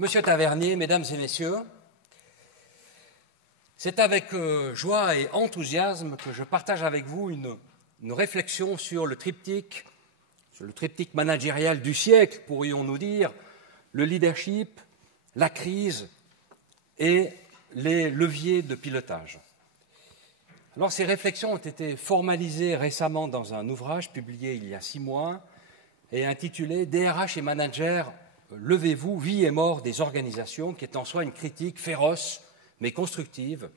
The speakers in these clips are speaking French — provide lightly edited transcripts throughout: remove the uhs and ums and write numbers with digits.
Monsieur Tavernier, mesdames et messieurs, c'est avec joie et enthousiasme que je partage avec vous une réflexion sur le triptyque managérial du siècle, pourrions-nous dire, le leadership, la crise et les leviers de pilotage. Alors, ces réflexions ont été formalisées récemment dans un ouvrage publié il y a 6 mois et intitulé « DRH et managers, levez-vous, vie et mort des organisations », qui est en soi une critique féroce mais constructive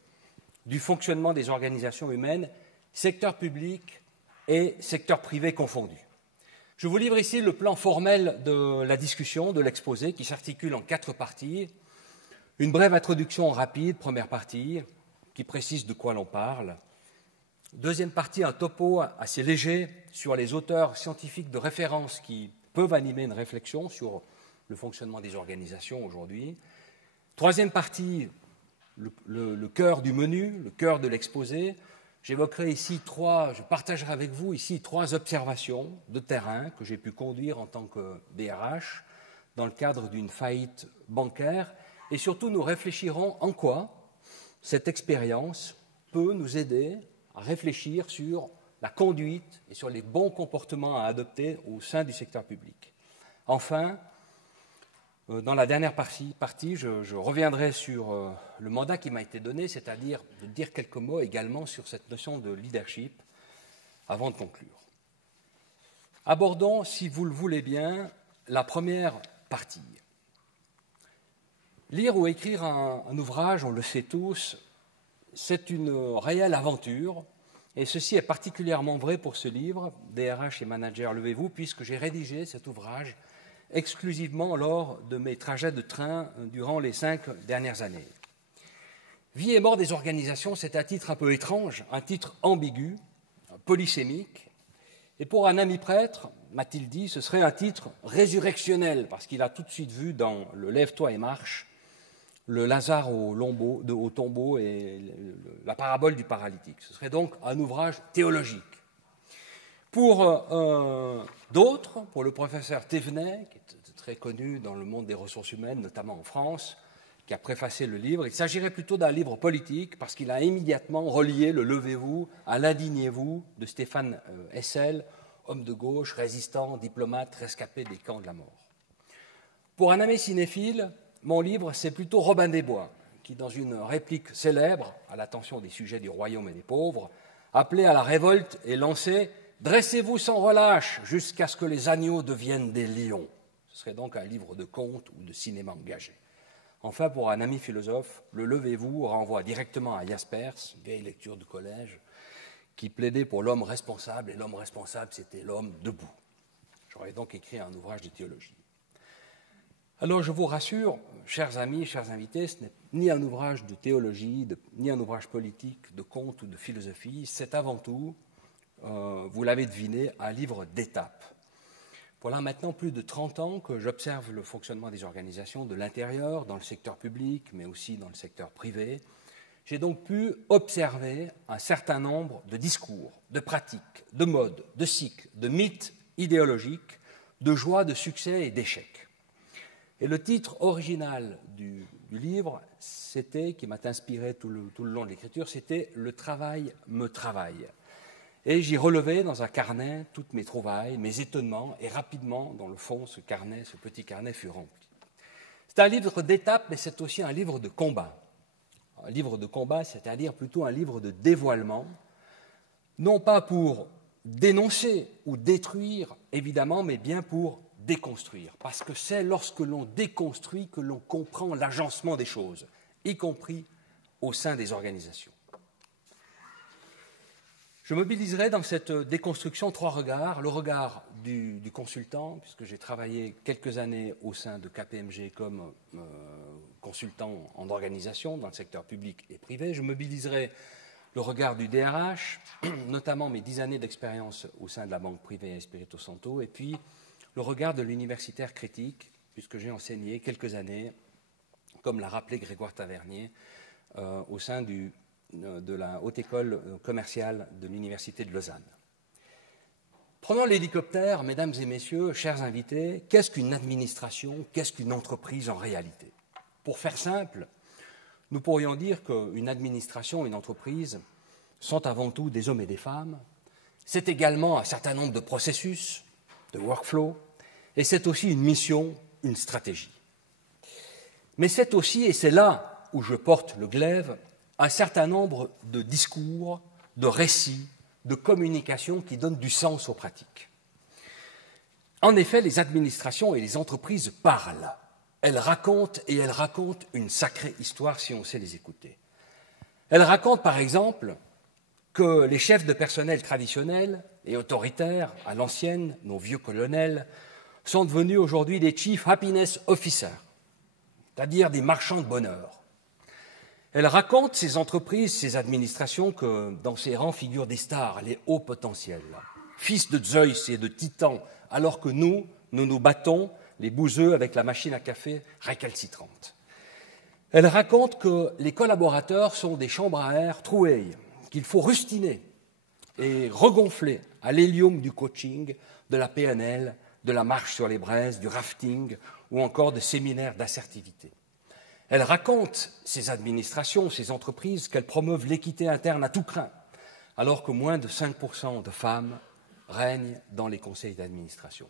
du fonctionnement des organisations humaines, secteur public et secteur privé confondus. Je vous livre ici le plan formel de la discussion, de l'exposé, qui s'articule en 4 parties. Une brève introduction rapide, première partie, qui précise de quoi l'on parle. Deuxième partie, un topo assez léger sur les auteurs scientifiques de référence qui peuvent animer une réflexion sur le fonctionnement des organisations aujourd'hui. Troisième partie, le cœur du menu, le cœur de l'exposé. J'évoquerai ici je partagerai avec vous ici 3 observations de terrain que j'ai pu conduire en tant que DRH dans le cadre d'une faillite bancaire. Et surtout, nous réfléchirons en quoi cette expérience peut nous aider à réfléchir sur la conduite et sur les bons comportements à adopter au sein du secteur public. Enfin, dans la dernière partie, je reviendrai sur le mandat qui m'a été donné, c'est-à-dire de dire quelques mots également sur cette notion de leadership avant de conclure. Abordons, si vous le voulez bien, la première partie. Lire ou écrire un ouvrage, on le sait tous, c'est une réelle aventure, et ceci est particulièrement vrai pour ce livre, DRH et Manager, levez-vous, puisque j'ai rédigé cet ouvrage exclusivement lors de mes trajets de train durant les 5 dernières années. Vie et mort des organisations, c'est un titre un peu étrange, un titre ambigu, polysémique, et pour un ami prêtre, m'a-t-il dit, ce serait un titre résurrectionnel, parce qu'il a tout de suite vu dans le Lève-toi et marche le Lazare au tombeau et la parabole du paralytique. Ce serait donc un ouvrage théologique. Pour d'autres, pour le professeur Thévenet, qui est très connu dans le monde des ressources humaines, notamment en France, qui a préfacé le livre, il s'agirait plutôt d'un livre politique parce qu'il a immédiatement relié le « Levez-vous » à « L'indignez-vous » de Stéphane Hessel, homme de gauche, résistant, diplomate, rescapé des camps de la mort. Pour un ami cinéphile, mon livre, c'est plutôt Robin des Bois, qui, dans une réplique célèbre, à l'attention des sujets du royaume et des pauvres, appelait à la révolte et lançait « Dressez-vous sans relâche jusqu'à ce que les agneaux deviennent des lions ». Ce serait donc un livre de contes ou de cinéma engagé. Enfin, pour un ami philosophe, le « Levez-vous » renvoie directement à Jaspers, vieille lecture du collège, qui plaidait pour l'homme responsable, et l'homme responsable, c'était l'homme debout. J'aurais donc écrit un ouvrage de théologie. Alors, je vous rassure, chers amis, chers invités, ce n'est ni un ouvrage de théologie, ni un ouvrage politique, de contes ou de philosophie, c'est avant tout, vous l'avez deviné, un livre d'étapes. Voilà maintenant plus de 30 ans que j'observe le fonctionnement des organisations de l'intérieur, dans le secteur public, mais aussi dans le secteur privé. J'ai donc pu observer un certain nombre de discours, de pratiques, de modes, de cycles, de mythes idéologiques, de joies, de succès et d'échecs. Et le titre original du livre, qui m'a inspiré tout le long de l'écriture, c'était « Le travail me travaille ». Et j'y relevais dans un carnet toutes mes trouvailles, mes étonnements, et rapidement, dans le fond, ce petit carnet fut rempli. C'est un livre d'étapes, mais c'est aussi un livre de combat. Un livre de combat, c'est-à-dire plutôt un livre de dévoilement, non pas pour dénoncer ou détruire, évidemment, mais bien pour déconstruire. Parce que c'est lorsque l'on déconstruit que l'on comprend l'agencement des choses, y compris au sein des organisations. Je mobiliserai dans cette déconstruction 3 regards. Le regard du consultant, puisque j'ai travaillé quelques années au sein de KPMG comme consultant en organisation dans le secteur public et privé. Je mobiliserai le regard du DRH, notamment mes 10 années d'expérience au sein de la banque privée Espirito Santo, et puis le regard de l'universitaire critique, puisque j'ai enseigné quelques années, comme l'a rappelé Grégoire Tavernier, au sein de la Haute École commerciale de l'Université de Lausanne. Prenons l'hélicoptère, mesdames et messieurs, chers invités, qu'est-ce qu'une administration, qu'est-ce qu'une entreprise en réalité? Pour faire simple, nous pourrions dire qu'une administration, une entreprise, sont avant tout des hommes et des femmes. C'est également un certain nombre de processus, de workflows, et c'est aussi une mission, une stratégie. Mais c'est aussi, et c'est là où je porte le glaive, un certain nombre de discours, de récits, de communications qui donnent du sens aux pratiques. En effet, les administrations et les entreprises parlent. Elles racontent et elles racontent une sacrée histoire si on sait les écouter. Elles racontent par exemple que les chefs de personnel traditionnels et autoritaires, à l'ancienne, nos vieux colonels, sont devenus aujourd'hui des Chief Happiness Officers, c'est-à-dire des marchands de bonheur. Elle raconte, ces entreprises, ces administrations, que dans ces rangs figurent des stars, les hauts potentiels, fils de Zeus et de Titan, alors que nous nous battons, les bouseux, avec la machine à café récalcitrante. Elle raconte que les collaborateurs sont des chambres à air trouées, qu'il faut rustiner et regonfler à l'hélium du coaching, de la PNL, de la marche sur les braises, du rafting ou encore de séminaires d'assertivité. Elle raconte, ces administrations, ces entreprises, qu'elles promeuvent l'équité interne à tout crin, alors que moins de 5% de femmes règnent dans les conseils d'administration.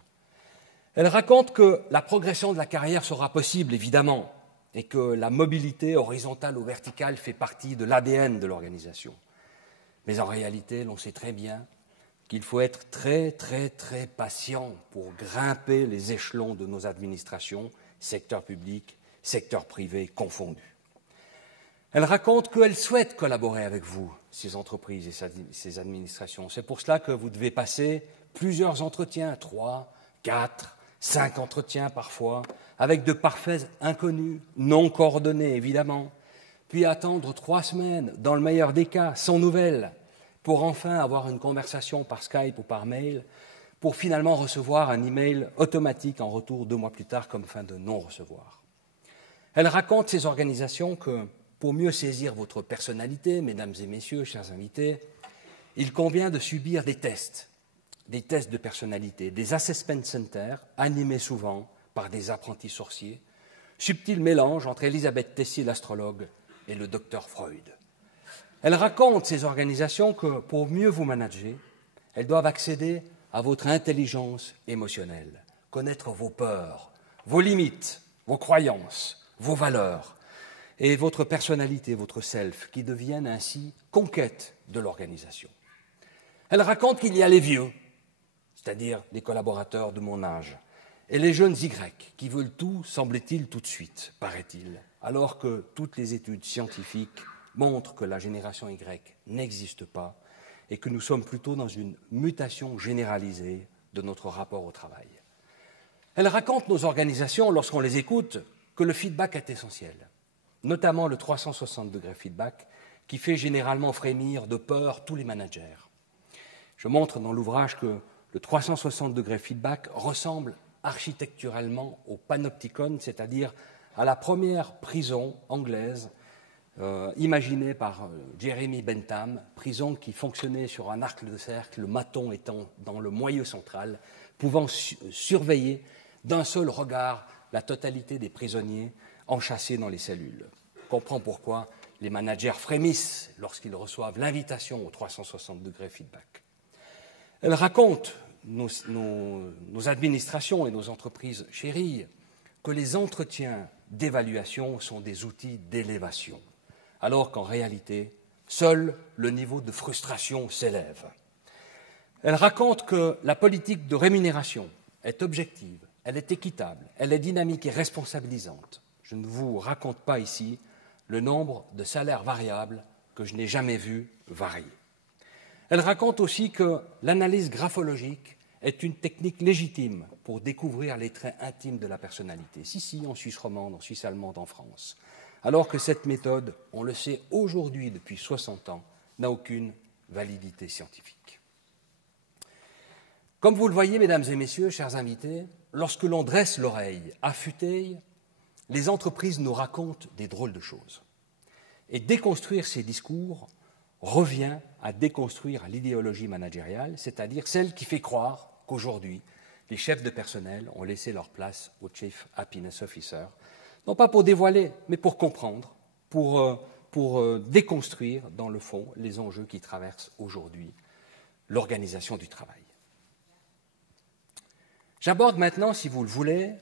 Elle raconte que la progression de la carrière sera possible, évidemment, et que la mobilité horizontale ou verticale fait partie de l'ADN de l'organisation. Mais en réalité, l'on sait très bien qu'il faut être très, très, très patient pour grimper les échelons de nos administrations, secteur public, secteur privé confondus. Elle raconte qu'elle souhaite collaborer avec vous, ces entreprises et ces administrations. C'est pour cela que vous devez passer plusieurs entretiens, 3, 4, 5 entretiens parfois, avec de parfaits inconnus, non coordonnés évidemment, puis attendre 3 semaines, dans le meilleur des cas, sans nouvelles, pour enfin avoir une conversation par Skype ou par mail, pour finalement recevoir un email automatique en retour 2 mois plus tard comme fin de non-recevoir. Elle raconte, ces organisations, que pour mieux saisir votre personnalité, mesdames et messieurs, chers invités, il convient de subir des tests de personnalité, des assessment centers animés souvent par des apprentis sorciers, subtil mélange entre Elisabeth Tessier, l'astrologue, et le docteur Freud. Elle raconte, ces organisations, que pour mieux vous manager, elles doivent accéder à votre intelligence émotionnelle, connaître vos peurs, vos limites, vos croyances, vos valeurs et votre personnalité, votre self, qui deviennent ainsi conquête de l'organisation. Elle raconte qu'il y a les vieux, c'est-à-dire les collaborateurs de mon âge, et les jeunes Y, qui veulent tout, semble-t-il, tout de suite, paraît-il, alors que toutes les études scientifiques montrent que la génération Y n'existe pas et que nous sommes plutôt dans une mutation généralisée de notre rapport au travail. Elle raconte, nos organisations, lorsqu'on les écoute, que le feedback est essentiel, notamment le 360 degrés feedback, qui fait généralement frémir de peur tous les managers. Je montre dans l'ouvrage que le 360 degrés feedback ressemble architecturalement au panopticon, c'est-à-dire à la première prison anglaise imaginée par Jeremy Bentham, prison qui fonctionnait sur un arc de cercle, le maçon étant dans le moyeu central, pouvant surveiller d'un seul regard la totalité des prisonniers enchâssés dans les cellules. On comprend pourquoi les managers frémissent lorsqu'ils reçoivent l'invitation au 360 degrés feedback. Elle raconte, nos administrations et nos entreprises chéries, que les entretiens d'évaluation sont des outils d'élévation, alors qu'en réalité, seul le niveau de frustration s'élève. Elle raconte que la politique de rémunération est objective, elle est équitable, elle est dynamique et responsabilisante. Je ne vous raconte pas ici le nombre de salaires variables que je n'ai jamais vu varier. Elle raconte aussi que l'analyse graphologique est une technique légitime pour découvrir les traits intimes de la personnalité. Si, en Suisse romande, en Suisse allemande, en France. Alors que cette méthode, on le sait aujourd'hui depuis 60 ans, n'a aucune validité scientifique. Comme vous le voyez, mesdames et messieurs, chers invités, lorsque l'on dresse l'oreille affûtée, les entreprises nous racontent des drôles de choses. Et déconstruire ces discours revient à déconstruire l'idéologie managériale, c'est-à-dire celle qui fait croire qu'aujourd'hui, les chefs de personnel ont laissé leur place au Chief Happiness Officer, non pas pour dévoiler, mais pour comprendre, pour déconstruire, dans le fond, les enjeux qui traversent aujourd'hui l'organisation du travail. J'aborde maintenant, si vous le voulez,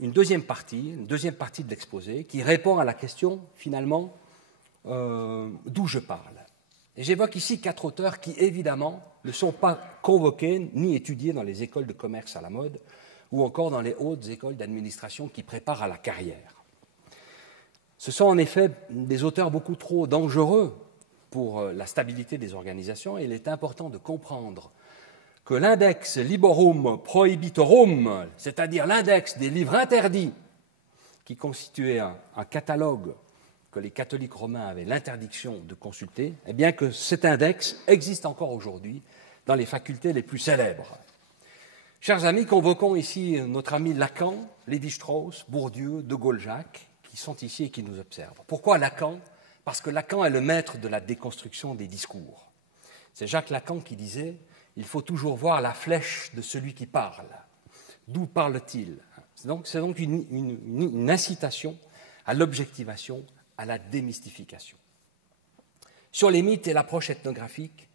une deuxième partie de l'exposé qui répond à la question, finalement, d'où je parle. Et j'évoque ici 4 auteurs qui, évidemment, ne sont pas convoqués ni étudiés dans les écoles de commerce à la mode ou encore dans les hautes écoles d'administration qui préparent à la carrière. Ce sont en effet des auteurs beaucoup trop dangereux pour la stabilité des organisations et il est important de comprendre que l'index Liborum Prohibitorum, c'est-à-dire l'index des livres interdits, qui constituait un catalogue que les catholiques romains avaient l'interdiction de consulter, eh bien que cet index existe encore aujourd'hui dans les facultés les plus célèbres. Chers amis, convoquons ici notre ami Lacan, Lévi-Strauss, Bourdieu, de Gaulle-Jacques, qui sont ici et qui nous observent. Pourquoi Lacan ? Parce que Lacan est le maître de la déconstruction des discours. C'est Jacques Lacan qui disait « Il faut toujours voir la flèche de celui qui parle. D'où parle-t-il » C'est donc une incitation à l'objectivation, à la démystification. Sur les mythes et l'approche ethnographique,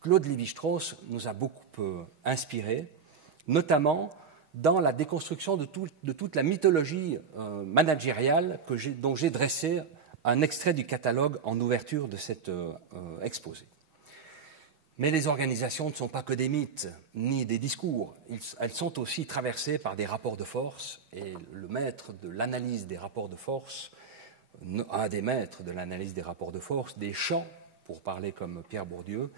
Claude Lévi-Strauss nous a beaucoup inspirés, notamment dans la déconstruction de toute la mythologie managériale dont j'ai dressé un extrait du catalogue en ouverture de cet exposé. Mais les organisations ne sont pas que des mythes, ni des discours. Elles sont aussi traversées par des rapports de force, et le maître de l'analyse des rapports de force, un des maîtres de l'analyse des rapports de force, des champs, pour parler comme Pierre Bourdieu,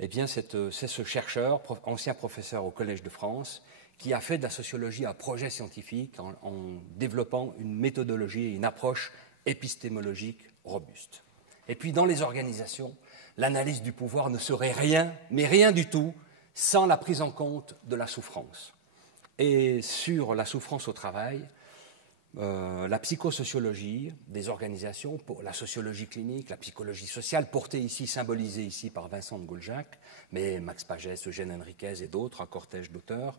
eh bien c'est ce chercheur, ancien professeur au Collège de France, qui a fait de la sociologie un projet scientifique en développant une méthodologie et une approche épistémologique robuste. Et puis dans les organisations, l'analyse du pouvoir ne serait rien, mais rien du tout, sans la prise en compte de la souffrance. Et sur la souffrance au travail, la psychosociologie des organisations, la sociologie clinique, la psychologie sociale, symbolisée ici par Vincent de Gaulle-Jacques, mais Max Pagès, Eugène Henriquez et d'autres, un cortège d'auteurs,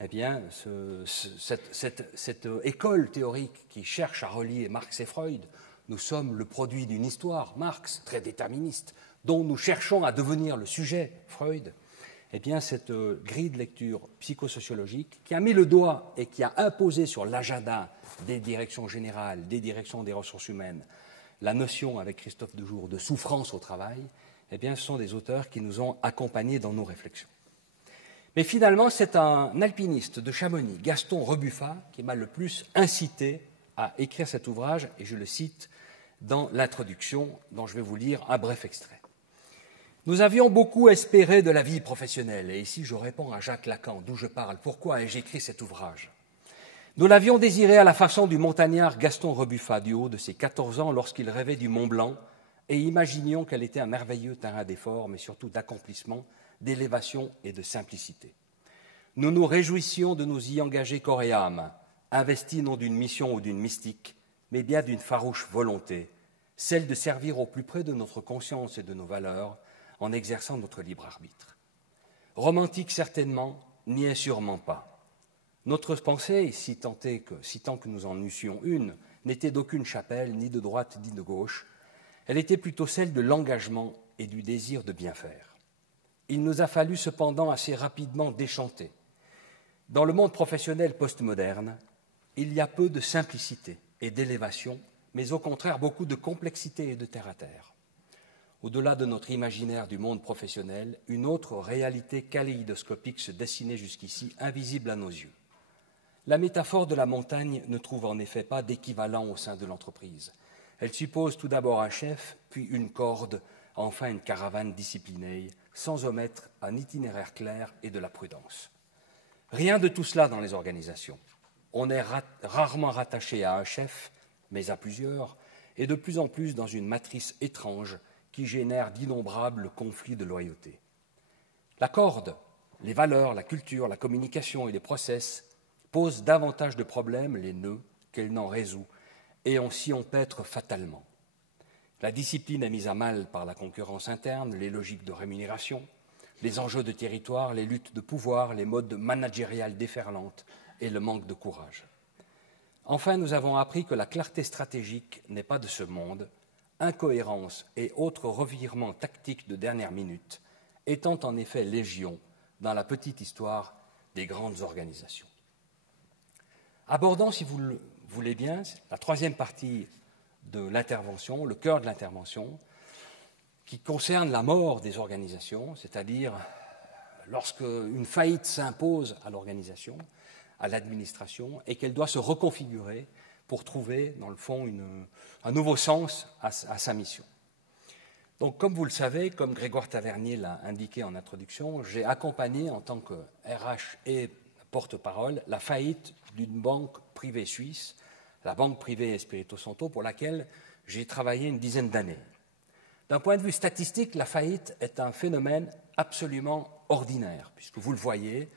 eh bien, cette école théorique qui cherche à relier Marx et Freud, nous sommes le produit d'une histoire, Marx, très déterministe, dont nous cherchons à devenir le sujet, Freud, eh bien, cette grille de lecture psychosociologique qui a mis le doigt et qui a imposé sur l'agenda des directions générales, des directions des ressources humaines, la notion, avec Christophe Dejour, de souffrance au travail, eh bien, ce sont des auteurs qui nous ont accompagnés dans nos réflexions. Mais finalement, c'est un alpiniste de Chamonix, Gaston Rebuffat, qui m'a le plus incité à écrire cet ouvrage, et je le cite dans l'introduction, dont je vais vous lire un bref extrait. Nous avions beaucoup espéré de la vie professionnelle, et ici je réponds à Jacques Lacan, d'où je parle, pourquoi ai-je écrit cet ouvrage ? Nous l'avions désiré à la façon du montagnard Gaston Rebuffat, du haut de ses 14 ans, lorsqu'il rêvait du Mont Blanc, et imaginions qu'elle était un merveilleux terrain d'effort, mais surtout d'accomplissement, d'élévation et de simplicité. Nous nous réjouissions de nous y engager corps et âme, investis non d'une mission ou d'une mystique, mais bien d'une farouche volonté, celle de servir au plus près de notre conscience et de nos valeurs, en exerçant notre libre arbitre. Romantique certainement, n'y est sûrement pas. Notre pensée, si tant que nous en eussions une, n'était d'aucune chapelle, ni de droite ni de gauche. Elle était plutôt celle de l'engagement et du désir de bien faire. Il nous a fallu cependant assez rapidement déchanter. Dans le monde professionnel postmoderne, il y a peu de simplicité et d'élévation, mais au contraire beaucoup de complexité et de terre-à-terre. Au-delà de notre imaginaire du monde professionnel, une autre réalité kaléidoscopique se dessinait jusqu'ici, invisible à nos yeux. La métaphore de la montagne ne trouve en effet pas d'équivalent au sein de l'entreprise. Elle suppose tout d'abord un chef, puis une corde, enfin une caravane disciplinée, sans omettre un itinéraire clair et de la prudence. Rien de tout cela dans les organisations. On est rarement rattaché à un chef, mais à plusieurs, et de plus en plus dans une matrice étrange qui génère d'innombrables conflits de loyauté. La corde, les valeurs, la culture, la communication et les process posent davantage de problèmes, les nœuds, qu'elle n'en résout, et on s'y empêtre fatalement. La discipline est mise à mal par la concurrence interne, les logiques de rémunération, les enjeux de territoire, les luttes de pouvoir, les modes managériales déferlantes et le manque de courage. Enfin, nous avons appris que la clarté stratégique n'est pas de ce monde, incohérences et autres revirements tactiques de dernière minute étant en effet légion dans la petite histoire des grandes organisations. Abordons, si vous le voulez bien, la troisième partie de l'intervention, le cœur de l'intervention, qui concerne la mort des organisations, c'est-à-dire lorsque une faillite s'impose à l'organisation, à l'administration, et qu'elle doit se reconfigurer pour trouver, dans le fond, un nouveau sens à sa mission. Donc, comme vous le savez, comme Grégoire Tavernier l'a indiqué en introduction, j'ai accompagné en tant que RH et porte-parole la faillite d'une banque privée suisse, la banque privée Espirito Santo, pour laquelle j'ai travaillé une dizaine d'années. D'un point de vue statistique, la faillite est un phénomène absolument ordinaire, puisque vous le voyez,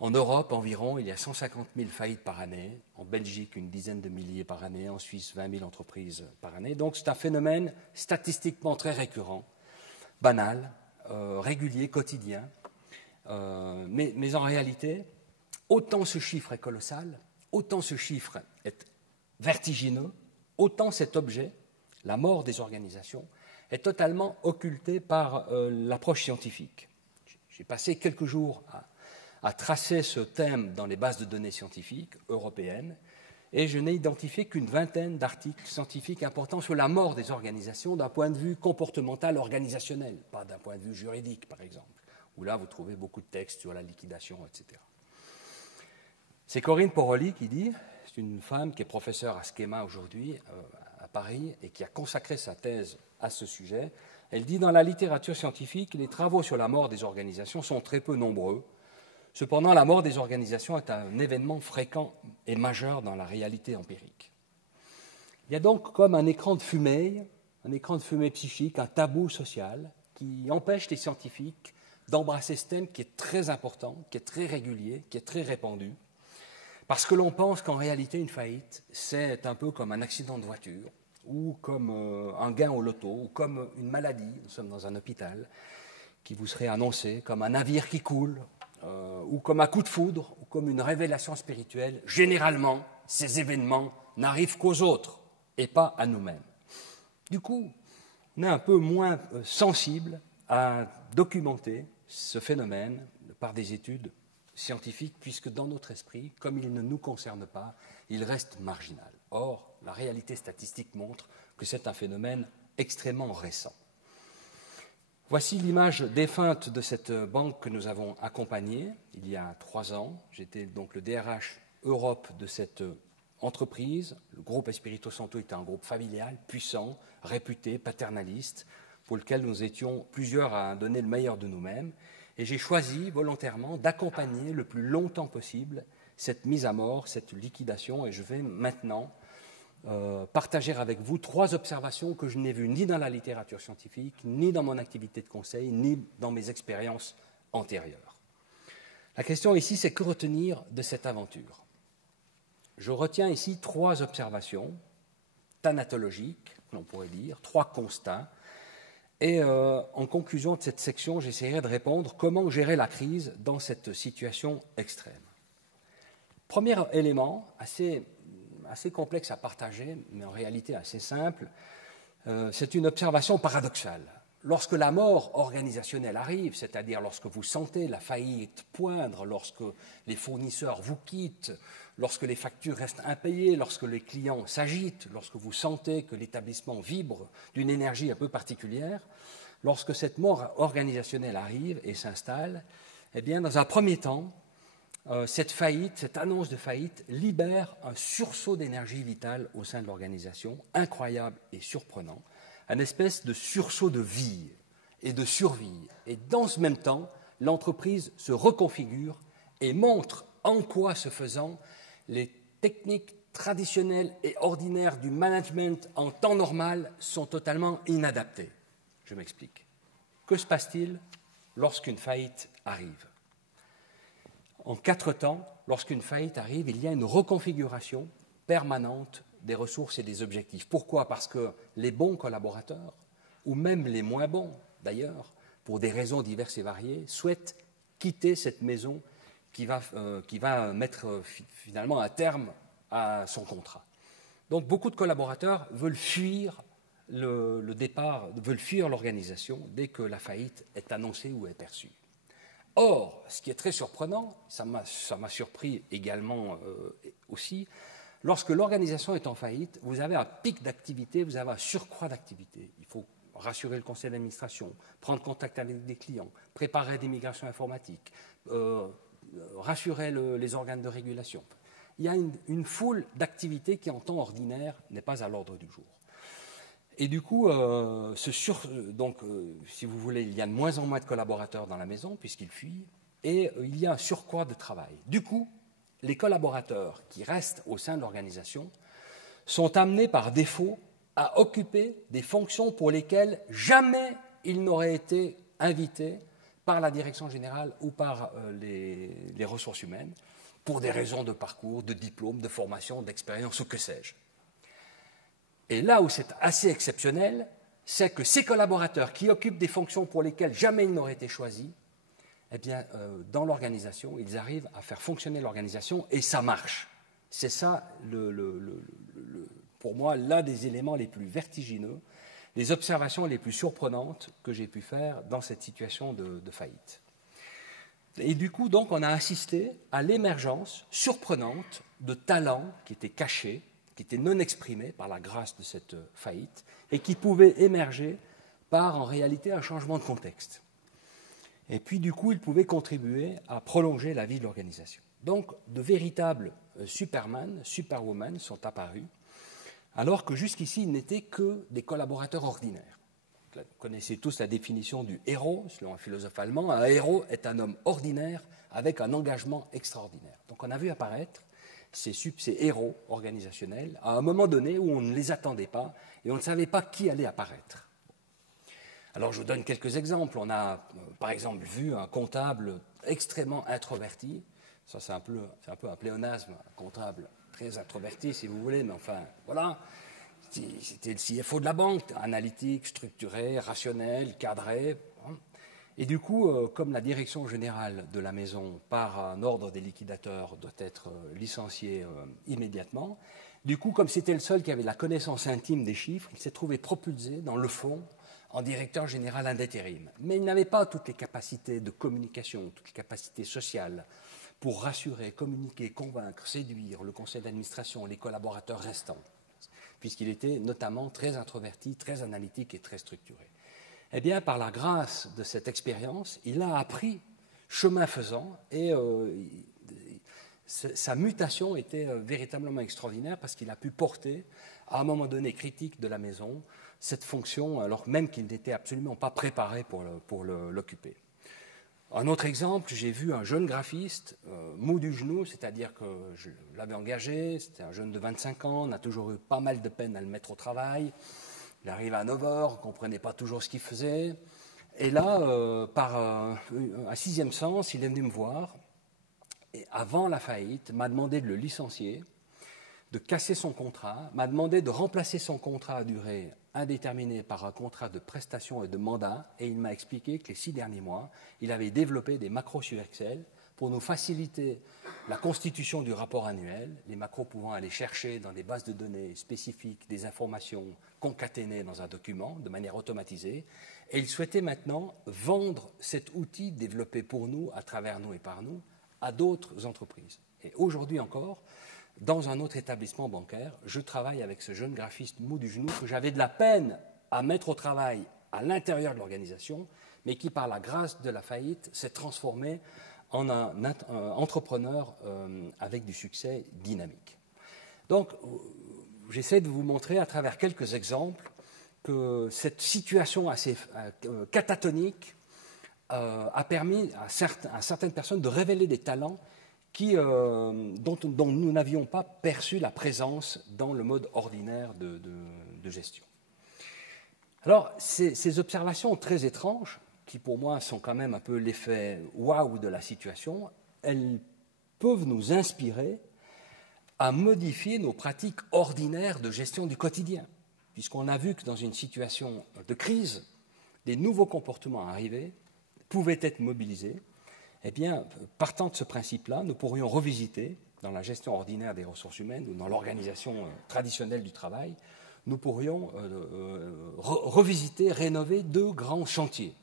en Europe environ, il y a 150 000 faillites par année, en Belgique une dizaine de milliers par année, en Suisse 20 000 entreprises par année. Donc c'est un phénomène statistiquement très récurrent, banal, régulier, quotidien. Mais en réalité, autant ce chiffre est colossal, autant ce chiffre est vertigineux, autant cet objet, la mort des organisations, est totalement occulté par l'approche scientifique. J'ai passé quelques jours à tracer ce thème dans les bases de données scientifiques européennes et je n'ai identifié qu'une vingtaine d'articles scientifiques importants sur la mort des organisations d'un point de vue comportemental organisationnel, pas d'un point de vue juridique par exemple, où là vous trouvez beaucoup de textes sur la liquidation, etc. C'est Corinne Poroli qui dit, c'est une femme qui est professeure à Schema aujourd'hui à Paris et qui a consacré sa thèse à ce sujet. Elle dit, dans la littérature scientifique, les travaux sur la mort des organisations sont très peu nombreux. Cependant, la mort des organisations est un événement fréquent et majeur dans la réalité empirique. Il y a donc comme un écran de fumée psychique, un tabou social qui empêche les scientifiques d'embrasser ce thème qui est très important, qui est très régulier, qui est très répandu, parce que l'on pense qu'en réalité, une faillite, c'est un peu comme un accident de voiture, ou comme un gain au loto, ou comme une maladie, nous sommes dans un hôpital, qui vous serait annoncé, comme un navire qui coule, ou comme un coup de foudre, ou comme une révélation spirituelle. Généralement, ces événements n'arrivent qu'aux autres, et pas à nous-mêmes. Du coup, on est un peu moins sensible à documenter ce phénomène par des études scientifiques, puisque dans notre esprit, comme il ne nous concerne pas, il reste marginal. Or, la réalité statistique montre que c'est un phénomène extrêmement récent. Voici l'image défunte de cette banque que nous avons accompagnée il y a 3 ans. J'étais donc le DRH Europe de cette entreprise. Le groupe Espirito Santo était un groupe familial, puissant, réputé, paternaliste, pour lequel nous étions plusieurs à donner le meilleur de nous-mêmes. Et j'ai choisi volontairement d'accompagner le plus longtemps possible cette mise à mort, cette liquidation. Et je vais maintenant partager avec vous 3 observations que je n'ai vues ni dans la littérature scientifique, ni dans mon activité de conseil, ni dans mes expériences antérieures. La question ici, c'est que retenir de cette aventure? Je retiens ici 3 observations thanatologiques, l'on pourrait dire, 3 constats. Et en conclusion de cette section, j'essaierai de répondre comment gérer la crise dans cette situation extrême. Premier élément, assez complexe à partager, mais en réalité assez simple, c'est une observation paradoxale. Lorsque la mort organisationnelle arrive, c'est-à-dire lorsque vous sentez la faillite poindre, lorsque les fournisseurs vous quittent, lorsque les factures restent impayées, lorsque les clients s'agitent, lorsque vous sentez que l'établissement vibre d'une énergie un peu particulière, lorsque cette mort organisationnelle arrive et s'installe, eh bien, dans un premier temps, cette annonce de faillite libère un sursaut d'énergie vitale au sein de l'organisation, incroyable et surprenant, une espèce de sursaut de vie et de survie. Et dans ce même temps, l'entreprise se reconfigure et montre en quoi, ce faisant, les techniques traditionnelles et ordinaires du management en temps normal sont totalement inadaptées. Je m'explique. Que se passe-t-il lorsqu'une faillite arrive? En 4 temps, lorsqu'une faillite arrive, il y a une reconfiguration permanente des ressources et des objectifs. Pourquoi? Parce que les bons collaborateurs, ou même les moins bons d'ailleurs, pour des raisons diverses et variées, souhaite quitter cette maison qui va mettre finalement un terme à son contrat. Donc beaucoup de collaborateurs veulent fuir le départ, veulent fuir l'organisation dès que la faillite est annoncée ou est perçue. Or, ce qui est très surprenant, ça m'a surpris également aussi, lorsque l'organisation est en faillite, vous avez un pic d'activité, vous avez un surcroît d'activité. Il faut rassurer le conseil d'administration, prendre contact avec des clients, préparer des migrations informatiques, rassurer les organes de régulation. Il y a une foule d'activités qui, en temps ordinaire, n'est pas à l'ordre du jour. Et du coup, si vous voulez, il y a de moins en moins de collaborateurs dans la maison, puisqu'ils fuient, et il y a un surcroît de travail. Du coup, les collaborateurs qui restent au sein de l'organisation sont amenés par défaut à occuper des fonctions pour lesquelles jamais ils n'auraient été invités par la direction générale ou par les ressources humaines, pour des raisons de parcours, de diplôme, de formation, d'expérience ou que sais-je. Et là où c'est assez exceptionnel, c'est que ces collaborateurs qui occupent des fonctions pour lesquelles jamais ils n'auraient été choisis, eh bien, dans l'organisation, ils arrivent à faire fonctionner l'organisation et ça marche. C'est ça, pour moi, l'un des éléments les plus vertigineux, les observations les plus surprenantes que j'ai pu faire dans cette situation de faillite. Et du coup, donc, on a assisté à l'émergence surprenante de talents qui étaient cachés, qui étaient non exprimés par la grâce de cette faillite et qui pouvaient émerger par, en réalité, un changement de contexte. Et puis, du coup, ils pouvaient contribuer à prolonger la vie de l'organisation. Donc, de véritables Superman, Superwoman sont apparus, alors que jusqu'ici, ils n'étaient que des collaborateurs ordinaires. Vous connaissez tous la définition du héros, selon un philosophe allemand. Un héros est un homme ordinaire avec un engagement extraordinaire. Donc, on a vu apparaître ces héros organisationnels à un moment donné où on ne les attendait pas et on ne savait pas qui allait apparaître. Alors je vous donne quelques exemples. On a par exemple vu un comptable extrêmement introverti. Ça c'est un peu un pléonasme, un comptable très introverti si vous voulez, mais enfin voilà. C'était le CFO de la banque, analytique, structuré, rationnel, cadré. Et du coup, comme la direction générale de la maison, par un ordre des liquidateurs, doit être licencié immédiatement, du coup, comme c'était le seul qui avait la connaissance intime des chiffres, il s'est trouvé propulsé dans le fond en directeur général intérim. Mais il n'avait pas toutes les capacités de communication, toutes les capacités sociales pour rassurer, communiquer, convaincre, séduire le conseil d'administration, les collaborateurs restants, puisqu'il était notamment très introverti, très analytique et très structuré. Eh bien, par la grâce de cette expérience, il a appris chemin faisant et sa mutation était véritablement extraordinaire parce qu'il a pu porter, à un moment donné critique de la maison, cette fonction alors même qu'il n'était absolument pas préparé pour l'occuper. Un autre exemple, j'ai vu un jeune graphiste mou du genou, c'est-à-dire que je l'avais engagé, c'était un jeune de 25 ans, on a toujours eu pas mal de peine à le mettre au travail. Il arrive à 9h, on ne comprenait pas toujours ce qu'il faisait. Et là, par un sixième sens, il est venu me voir. Et avant la faillite, m'a demandé de le licencier, de casser son contrat, m'a demandé de remplacer son contrat à durée indéterminée par un contrat de prestation et de mandat. Et il m'a expliqué que les 6 derniers mois, il avait développé des macros sur Excel pour nous faciliter la constitution du rapport annuel, les macros pouvant aller chercher dans des bases de données spécifiques des informations concaténées dans un document de manière automatisée. Et il souhaitait maintenant vendre cet outil développé pour nous, à travers nous et par nous, à d'autres entreprises. Et aujourd'hui encore, dans un autre établissement bancaire, je travaille avec ce jeune graphiste mou du genou que j'avais de la peine à mettre au travail à l'intérieur de l'organisation, mais qui, par la grâce de la faillite, s'est transformé en un entrepreneur avec du succès dynamique. Donc, j'essaie de vous montrer à travers quelques exemples que cette situation assez catatonique a permis à certaines personnes de révéler des talents dont nous n'avions pas perçu la présence dans le mode ordinaire de gestion. Alors, ces observations très étranges, qui pour moi sont quand même un peu l'effet waouh de la situation, elles peuvent nous inspirer à modifier nos pratiques ordinaires de gestion du quotidien, puisqu'on a vu que dans une situation de crise, des nouveaux comportements arrivés pouvaient être mobilisés, eh bien, partant de ce principe-là, nous pourrions revisiter, dans la gestion ordinaire des ressources humaines ou dans l'organisation traditionnelle du travail, nous pourrions revisiter, rénover deux grands chantiers.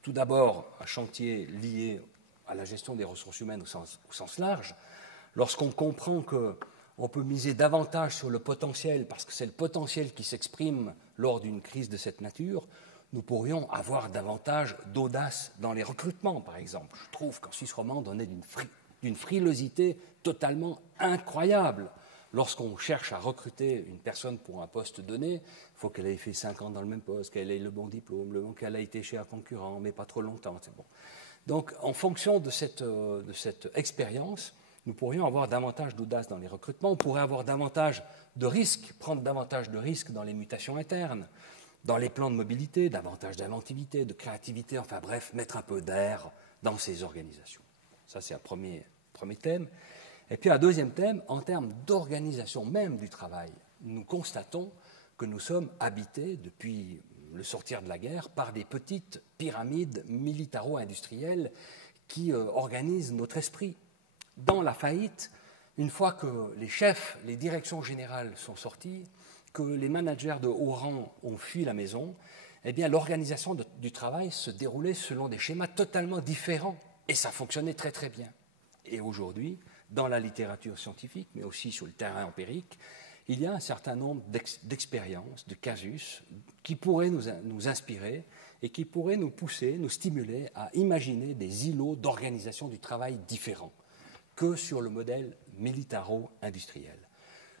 Tout d'abord, un chantier lié à la gestion des ressources humaines au sens large, lorsqu'on comprend qu'on peut miser davantage sur le potentiel, parce que c'est le potentiel qui s'exprime lors d'une crise de cette nature, nous pourrions avoir davantage d'audace dans les recrutements, par exemple. Je trouve qu'en Suisse romande, on est d'une frilosité totalement incroyable. Lorsqu'on cherche à recruter une personne pour un poste donné, il faut qu'elle ait fait 5 ans dans le même poste, qu'elle ait le bon diplôme, qu'elle ait été chez un concurrent, mais pas trop longtemps. C'est bon. Donc, en fonction de cette expérience, nous pourrions avoir davantage d'audace dans les recrutements, on pourrait avoir davantage de risques, prendre davantage de risques dans les mutations internes, dans les plans de mobilité, davantage d'inventivité, de créativité, enfin bref, mettre un peu d'air dans ces organisations. Ça, c'est un premier thème. Et puis un deuxième thème, en termes d'organisation même du travail, nous constatons que nous sommes habités depuis le sortir de la guerre par des petites pyramides militaro-industrielles qui organisent notre esprit. Dans la faillite, une fois que les chefs, les directions générales sont sortis, que les managers de haut rang ont fui la maison, eh bien l'organisation du travail se déroulait selon des schémas totalement différents et ça fonctionnait très très bien. Et aujourd'hui, dans la littérature scientifique, mais aussi sur le terrain empirique, il y a un certain nombre d'expériences, de casus, qui pourraient nous inspirer et qui pourraient nous pousser, nous stimuler à imaginer des îlots d'organisation du travail différents que sur le modèle militaro-industriel.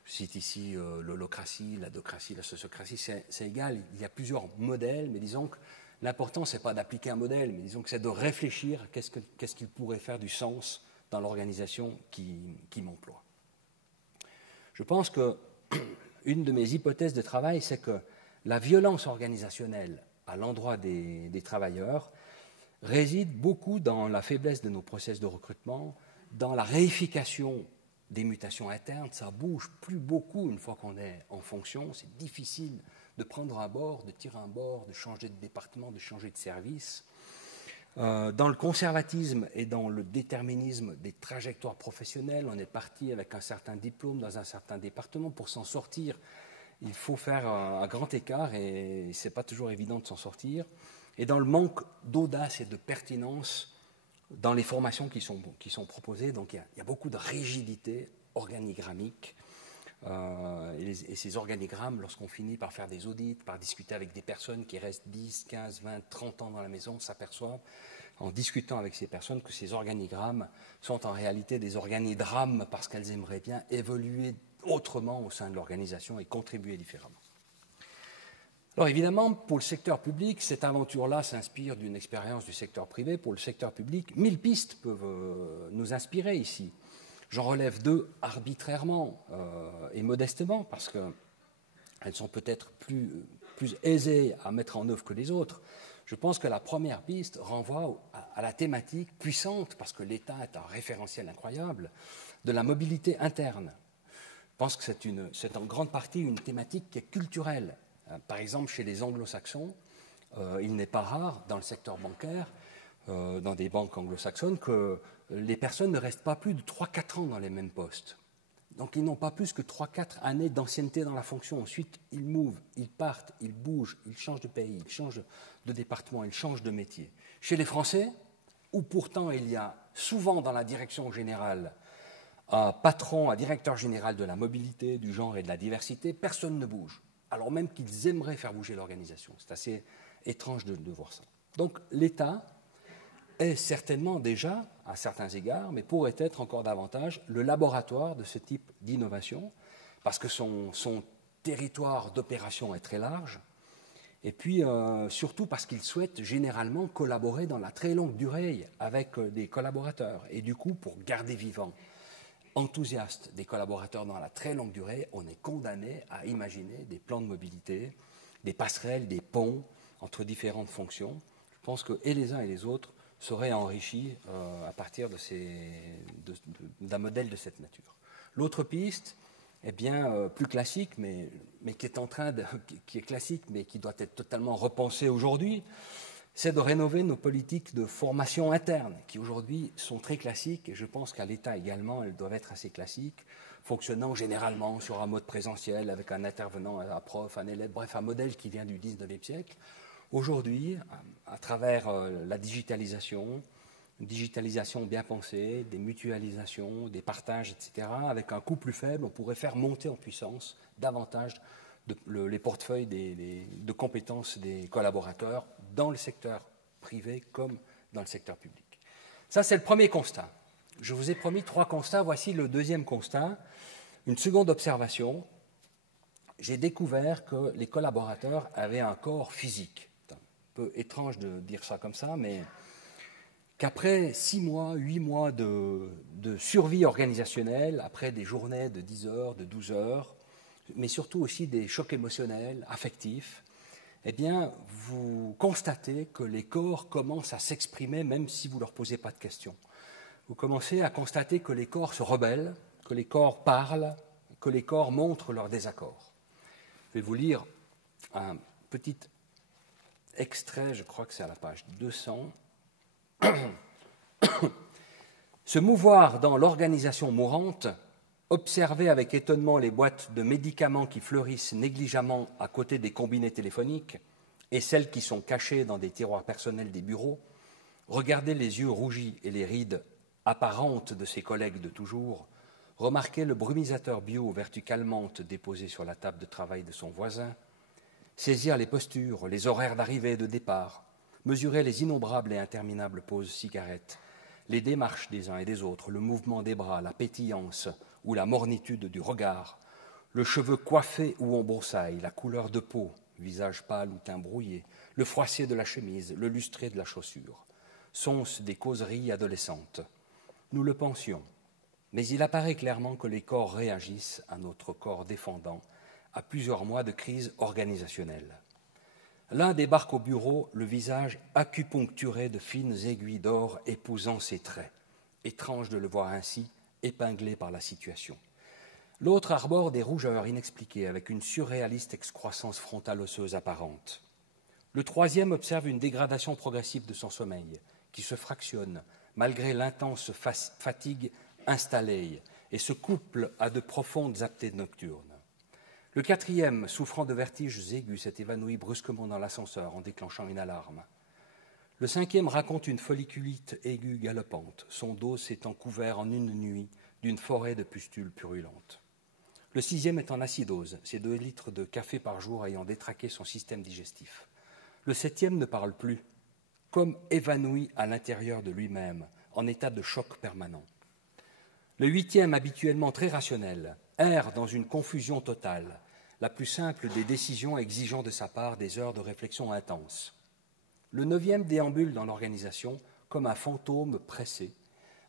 Je cite ici l'holocratie, la docratie, la sociocratie, c'est égal, il y a plusieurs modèles, mais disons que l'important, ce n'est pas d'appliquer un modèle, mais disons que c'est de réfléchir à qu'est-ce qu'il pourrait faire du sens dans l'organisation qui m'emploie. Je pense qu'une de mes hypothèses de travail, c'est que la violence organisationnelle à l'endroit des travailleurs réside beaucoup dans la faiblesse de nos process de recrutement, dans la réification des mutations internes. Ça bouge plus beaucoup une fois qu'on est en fonction. C'est difficile de prendre un bord, de tirer un bord, de changer de département, de changer de service. Dans le conservatisme et dans le déterminisme des trajectoires professionnelles, on est parti avec un certain diplôme dans un certain département. Pour s'en sortir, il faut faire un grand écart et ce n'est pas toujours évident de s'en sortir. Et dans le manque d'audace et de pertinence dans les formations qui sont proposées, donc il y a beaucoup de rigidité organigrammique. Et ces organigrammes, lorsqu'on finit par faire des audits, par discuter avec des personnes qui restent 10, 15, 20, 30 ans dans la maison, s'aperçoivent, en discutant avec ces personnes, que ces organigrammes sont en réalité des organidrames parce qu'elles aimeraient bien évoluer autrement au sein de l'organisation et contribuer différemment. Alors évidemment, pour le secteur public, cette aventure-là s'inspire d'une expérience du secteur privé. Pour le secteur public, 1000 pistes peuvent nous inspirer ici. J'en relève 2 arbitrairement et modestement, parce qu'elles sont peut-être plus aisées à mettre en œuvre que les autres. Je pense que la première piste renvoie à la thématique puissante, parce que l'État est un référentiel incroyable, de la mobilité interne. Je pense que c'est en grande partie une thématique qui est culturelle. Par exemple, chez les anglo-saxons, il n'est pas rare, dans le secteur bancaire, dans des banques anglo-saxonnes, que les personnes ne restent pas plus de 3-4 ans dans les mêmes postes. Donc ils n'ont pas plus que 3-4 années d'ancienneté dans la fonction. Ensuite, ils mouvent, ils partent, ils bougent, ils changent de pays, ils changent de département, ils changent de métier. Chez les Français, où pourtant il y a souvent dans la direction générale un patron, un directeur général de la mobilité, du genre et de la diversité, personne ne bouge, alors même qu'ils aimeraient faire bouger l'organisation. C'est assez étrange de voir ça. Donc l'État est certainement déjà, à certains égards, mais pourrait être encore davantage, le laboratoire de ce type d'innovation, parce que son territoire d'opération est très large, et puis surtout parce qu'il souhaite généralement collaborer dans la très longue durée avec des collaborateurs. Et du coup, pour garder vivant, enthousiaste des collaborateurs dans la très longue durée, on est condamné à imaginer des plans de mobilité, des passerelles, des ponts entre différentes fonctions. Je pense que et les uns et les autres seraient enrichis à partir d'un modèle de cette nature. L'autre piste, plus classique, mais qui est qui est classique, mais qui doit être totalement repensé aujourd'hui, c'est de rénover nos politiques de formation interne, qui aujourd'hui sont très classiques, et je pense qu'à l'État également, elles doivent être assez classiques, fonctionnant généralement sur un mode présentiel, avec un intervenant, un prof, un élève, bref, un modèle qui vient du XIXe siècle. Aujourd'hui, à travers la digitalisation, une digitalisation bien pensée, des mutualisations, des partages, etc., avec un coût plus faible, on pourrait faire monter en puissance davantage les portefeuilles de compétences des collaborateurs dans le secteur privé comme dans le secteur public. Ça, c'est le premier constat. Je vous ai promis 3 constats. Voici le deuxième constat. Une seconde observation. J'ai découvert que les collaborateurs avaient un corps physique. C'est un peu étrange de dire ça comme ça, mais qu'après 6 mois, 8 mois de survie organisationnelle, après des journées de 10 heures, de 12 heures, mais surtout aussi des chocs émotionnels, affectifs, eh bien, vous constatez que les corps commencent à s'exprimer même si vous ne leur posez pas de questions. Vous commencez à constater que les corps se rebellent, que les corps parlent, que les corps montrent leur désaccord. Je vais vous lire un petit extrait, je crois que c'est à la page 200. Se mouvoir dans l'organisation mourante, observer avec étonnement les boîtes de médicaments qui fleurissent négligemment à côté des combinés téléphoniques et celles qui sont cachées dans des tiroirs personnels des bureaux, regarder les yeux rougis et les rides apparentes de ses collègues de toujours, remarquer le brumisateur bio aux vertus calmantes déposé sur la table de travail de son voisin, saisir les postures, les horaires d'arrivée et de départ, mesurer les innombrables et interminables pauses cigarettes, les démarches des uns et des autres, le mouvement des bras, la pétillance ou la mornitude du regard, le cheveu coiffé ou en broussailles, la couleur de peau, visage pâle ou teint brouillé, le froissé de la chemise, le lustré de la chaussure. Sont-ce des causeries adolescentes? Nous le pensions, mais il apparaît clairement que les corps réagissent à notre corps défendant à plusieurs mois de crise organisationnelle. L'un débarque au bureau, le visage acupuncturé de fines aiguilles d'or épousant ses traits. Étrange de le voir ainsi, épinglé par la situation. L'autre arbore des rougeurs inexpliquées avec une surréaliste excroissance frontale osseuse apparente. Le troisième observe une dégradation progressive de son sommeil, qui se fractionne malgré l'intense fatigue installée et se couple à de profondes apnées nocturnes. Le quatrième, souffrant de vertiges aigus, s'est évanoui brusquement dans l'ascenseur en déclenchant une alarme. Le cinquième raconte une folliculite aiguë galopante, son dos s'étant couvert en une nuit d'une forêt de pustules purulentes. Le sixième est en acidose, ses 2 litres de café par jour ayant détraqué son système digestif. Le septième ne parle plus, comme évanoui à l'intérieur de lui-même, en état de choc permanent. Le huitième, habituellement très rationnel, erre dans une confusion totale, la plus simple des décisions exigeant de sa part des heures de réflexion intense. Le neuvième déambule dans l'organisation comme un fantôme pressé,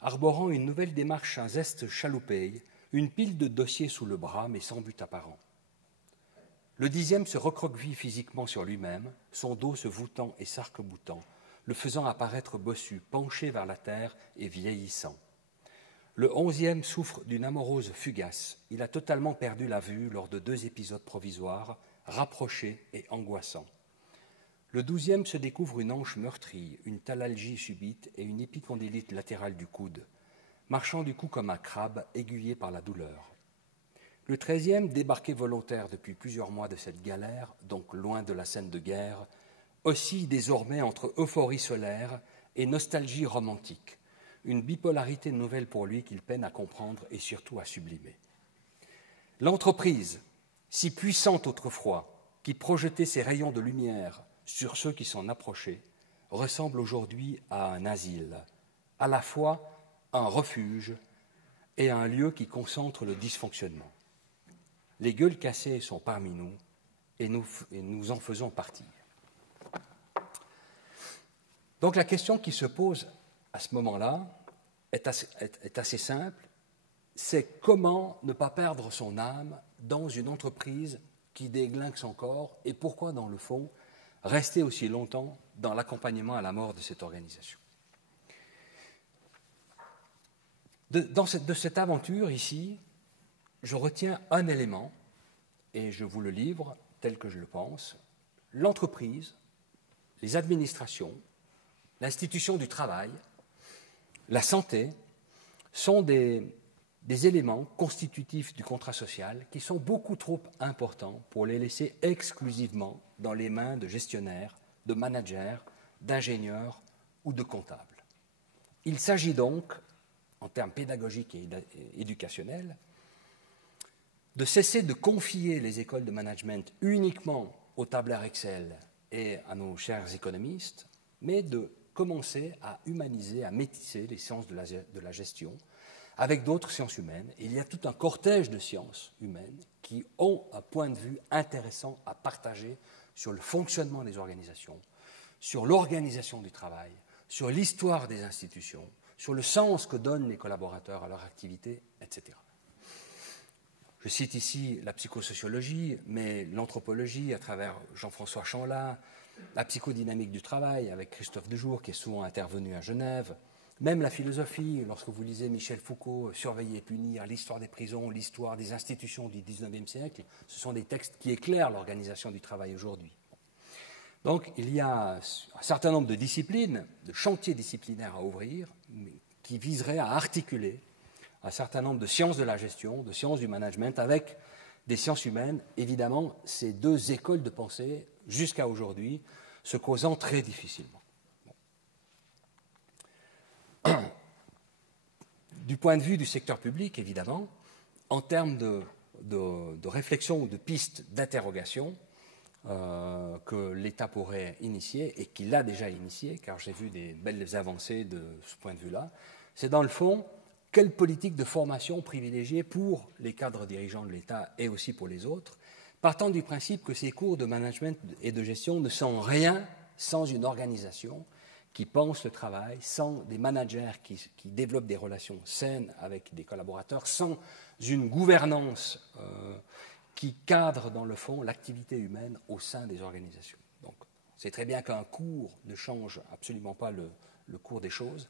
arborant une nouvelle démarche, un zeste chaloupé, une pile de dossiers sous le bras, mais sans but apparent. Le 10e se recroqueville physiquement sur lui-même, son dos se voûtant et s'arc-boutant, le faisant apparaître bossu, penché vers la terre et vieillissant. Le 11e souffre d'une amorose fugace. Il a totalement perdu la vue lors de 2 épisodes provisoires, rapprochés et angoissants. Le 12e se découvre une hanche meurtrie, une thalalgie subite et une épicondylite latérale du coude, marchant du coup comme un crabe aiguillé par la douleur. Le 13e, débarqué volontaire depuis plusieurs mois de cette galère, donc loin de la scène de guerre, oscille désormais entre euphorie solaire et nostalgie romantique, une bipolarité nouvelle pour lui qu'il peine à comprendre et surtout à sublimer. L'entreprise, si puissante autrefois, qui projetait ses rayons de lumière sur ceux qui s'en approchaient, ressemble aujourd'hui à un asile, à la fois un refuge et un lieu qui concentre le dysfonctionnement. Les gueules cassées sont parmi nous et nous en faisons partie. Donc la question qui se pose à ce moment-là est assez simple, c'est comment ne pas perdre son âme dans une entreprise qui déglingue son corps et pourquoi, dans le fond, rester aussi longtemps dans l'accompagnement à la mort de cette organisation. De cette aventure ici, je retiens un élément, et je vous le livre tel que je le pense. L'entreprise, les administrations, l'institution du travail, la santé sont des éléments constitutifs du contrat social qui sont beaucoup trop importants pour les laisser exclusivement dans les mains de gestionnaires, de managers, d'ingénieurs ou de comptables. Il s'agit donc, en termes pédagogiques et éducationnels, de cesser de confier les écoles de management uniquement aux tableurs Excel et à nos chers économistes, mais de commencer à humaniser, à métisser les sciences de la gestion avec d'autres sciences humaines. Et il y a tout un cortège de sciences humaines qui ont un point de vue intéressant à partager sur le fonctionnement des organisations, sur l'organisation du travail, sur l'histoire des institutions, sur le sens que donnent les collaborateurs à leur activité, etc. Je cite ici la psychosociologie, mais l'anthropologie à travers Jean-François Chanlat, la psychodynamique du travail avec Christophe Dejour qui est souvent intervenu à Genève, même la philosophie, lorsque vous lisez Michel Foucault, Surveiller et punir, l'histoire des prisons, l'histoire des institutions du XIXe siècle, ce sont des textes qui éclairent l'organisation du travail aujourd'hui. Donc il y a un certain nombre de disciplines, de chantiers disciplinaires à ouvrir, qui viseraient à articuler un certain nombre de sciences de la gestion, de sciences du management, avec des sciences humaines. Évidemment, ces deux écoles de pensée, jusqu'à aujourd'hui, se causant très difficilement. Bon. Du point de vue du secteur public, évidemment, en termes de réflexion ou de pistes d'interrogation que l'État pourrait initier, et qu'il a déjà initié, car j'ai vu des belles avancées de ce point de vue-là, c'est dans le fond, quelle politique de formation privilégier pour les cadres dirigeants de l'État et aussi pour les autres, partant du principe que ces cours de management et de gestion ne sont rien sans une organisation qui pense le travail, sans des managers qui développent des relations saines avec des collaborateurs, sans une gouvernance qui cadre dans le fond l'activité humaine au sein des organisations. Donc, c'est très bien qu'un cours ne change absolument pas le cours des choses,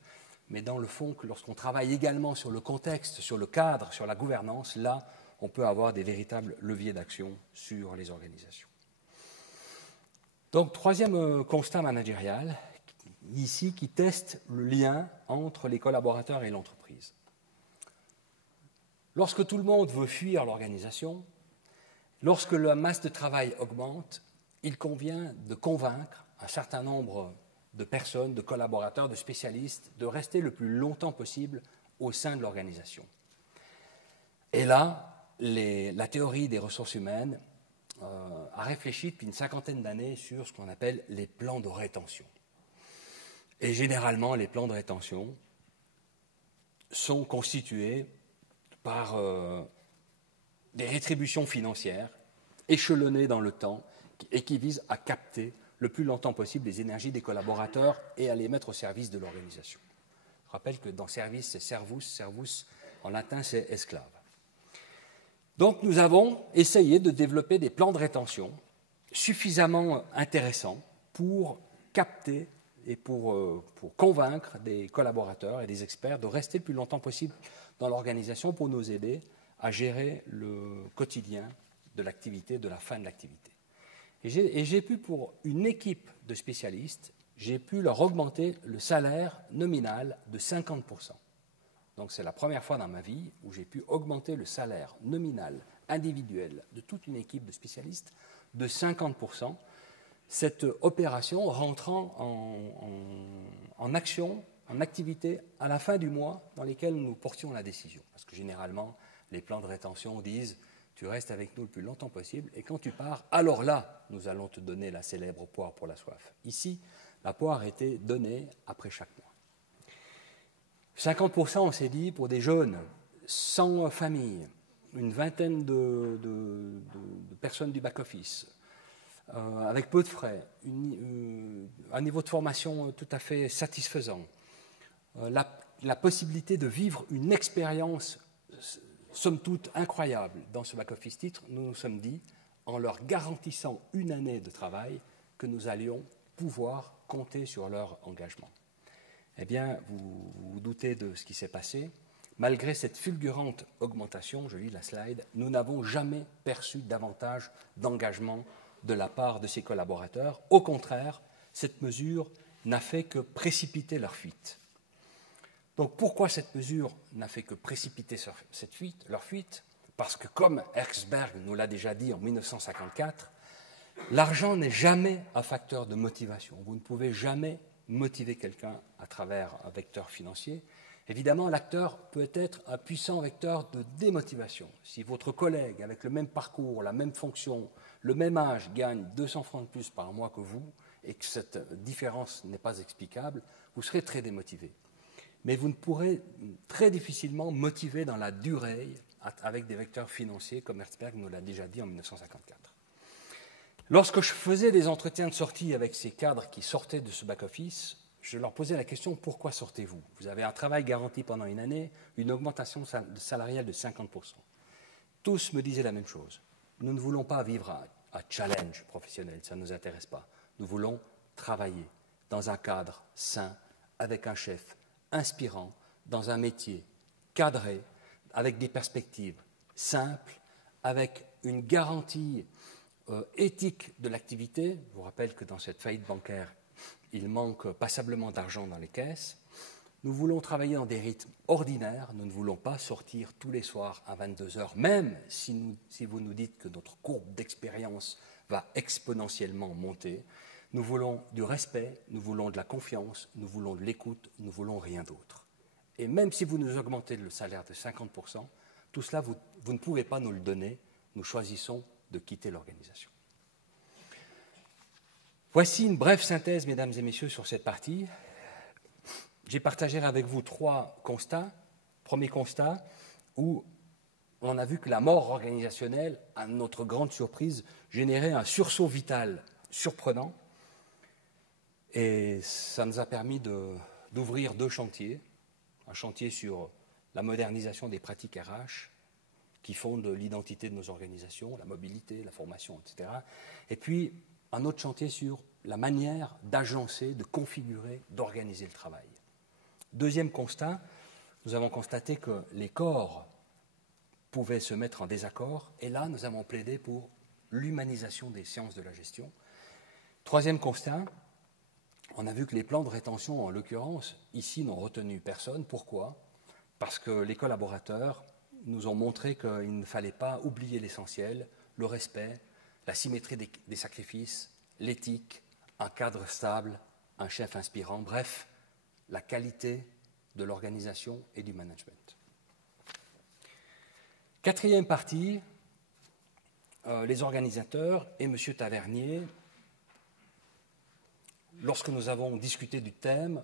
mais dans le fond, que lorsqu'on travaille également sur le contexte, sur le cadre, sur la gouvernance, là, on peut avoir des véritables leviers d'action sur les organisations. Donc, troisième constat managérial, ici, qui teste le lien entre les collaborateurs et l'entreprise. Lorsque tout le monde veut fuir l'organisation, lorsque la masse de travail augmente, il convient de convaincre un certain nombre de personnes, de collaborateurs, de spécialistes, de rester le plus longtemps possible au sein de l'organisation. Et là, la théorie des ressources humaines a réfléchi depuis une cinquantaine d'années sur ce qu'on appelle les plans de rétention. Et généralement, les plans de rétention sont constitués par des rétributions financières échelonnées dans le temps et qui visent à capter le plus longtemps possible les énergies des collaborateurs et à les mettre au service de l'organisation. Je rappelle que dans service, c'est servus, servus, en latin, c'est esclave. Donc nous avons essayé de développer des plans de rétention suffisamment intéressants pour capter et pour convaincre des collaborateurs et des experts de rester le plus longtemps possible dans l'organisation pour nous aider à gérer le quotidien de l'activité, de la fin de l'activité. Et j'ai pu, pour une équipe de spécialistes, j'ai pu leur augmenter le salaire nominal de 50%. Donc c'est la première fois dans ma vie où j'ai pu augmenter le salaire nominal individuel de toute une équipe de spécialistes de 50%. Cette opération rentrant en action, en activité, à la fin du mois dans lesquels nous portions la décision. Parce que généralement, les plans de rétention disent « tu restes avec nous le plus longtemps possible et quand tu pars, alors là, nous allons te donner la célèbre poire pour la soif ». Ici, la poire était donnée après chaque mois. 50%, on s'est dit, pour des jeunes, sans famille, une vingtaine de personnes du back-office, avec peu de frais, un niveau de formation tout à fait satisfaisant, la possibilité de vivre une expérience, somme toute, incroyable dans ce back-office titre, nous nous sommes dit, en leur garantissant une année de travail, que nous allions pouvoir compter sur leur engagement. Eh bien, vous vous doutez de ce qui s'est passé. Malgré cette fulgurante augmentation, je lis la slide, nous n'avons jamais perçu davantage d'engagement de la part de ses collaborateurs. Au contraire, cette mesure n'a fait que précipiter leur fuite. Donc pourquoi cette mesure n'a fait que précipiter leur fuite? Parce que, comme Herzberg nous l'a déjà dit en 1954, l'argent n'est jamais un facteur de motivation. Vous ne pouvez jamais motiver quelqu'un à travers un vecteur financier. Évidemment, l'acteur peut être un puissant vecteur de démotivation. Si votre collègue, avec le même parcours, la même fonction, le même âge, gagne 200 francs de plus par mois que vous, et que cette différence n'est pas explicable, vous serez très démotivé. Mais vous ne pourrez très difficilement motiver dans la durée avec des vecteurs financiers, comme Herzberg nous l'a déjà dit en 1954. Lorsque je faisais des entretiens de sortie avec ces cadres qui sortaient de ce back-office, je leur posais la question « Pourquoi sortez-vous » Vous avez un travail garanti pendant une année, une augmentation salariale de 50%. Tous me disaient la même chose. Nous ne voulons pas vivre un challenge professionnel, ça ne nous intéresse pas. Nous voulons travailler dans un cadre sain, avec un chef inspirant, dans un métier cadré, avec des perspectives simples, avec une garantie éthique de l'activité. Je vous rappelle que dans cette faillite bancaire, il manque passablement d'argent dans les caisses. Nous voulons travailler dans des rythmes ordinaires. Nous ne voulons pas sortir tous les soirs à 22 heures, même si vous nous dites que notre courbe d'expérience va exponentiellement monter. Nous voulons du respect, nous voulons de la confiance, nous voulons de l'écoute, nous voulons rien d'autre. Et même si vous nous augmentez le salaire de 50%, tout cela, vous ne pouvez pas nous le donner. Nous choisissons de quitter l'organisation. Voici une brève synthèse, mesdames et messieurs, sur cette partie. J'ai partagé avec vous 3 constats. Premier constat, où on a vu que la mort organisationnelle, à notre grande surprise, générait un sursaut vital surprenant. Et ça nous a permis d'ouvrir 2 chantiers. Un chantier sur la modernisation des pratiques RH, qui fondent l'identité de nos organisations, la mobilité, la formation, etc. Et puis, un autre chantier sur la manière d'agencer, de configurer, d'organiser le travail. Deuxième constat, nous avons constaté que les corps pouvaient se mettre en désaccord, et là, nous avons plaidé pour l'humanisation des sciences de la gestion. Troisième constat, on a vu que les plans de rétention, en l'occurrence, ici, n'ont retenu personne. Pourquoi? Parce que les collaborateurs nous ont montré qu'il ne fallait pas oublier l'essentiel, le respect, la symétrie des sacrifices, l'éthique, un cadre stable, un chef inspirant, bref, la qualité de l'organisation et du management. Quatrième partie, les organisateurs et M. Tavernier, lorsque nous avons discuté du thème,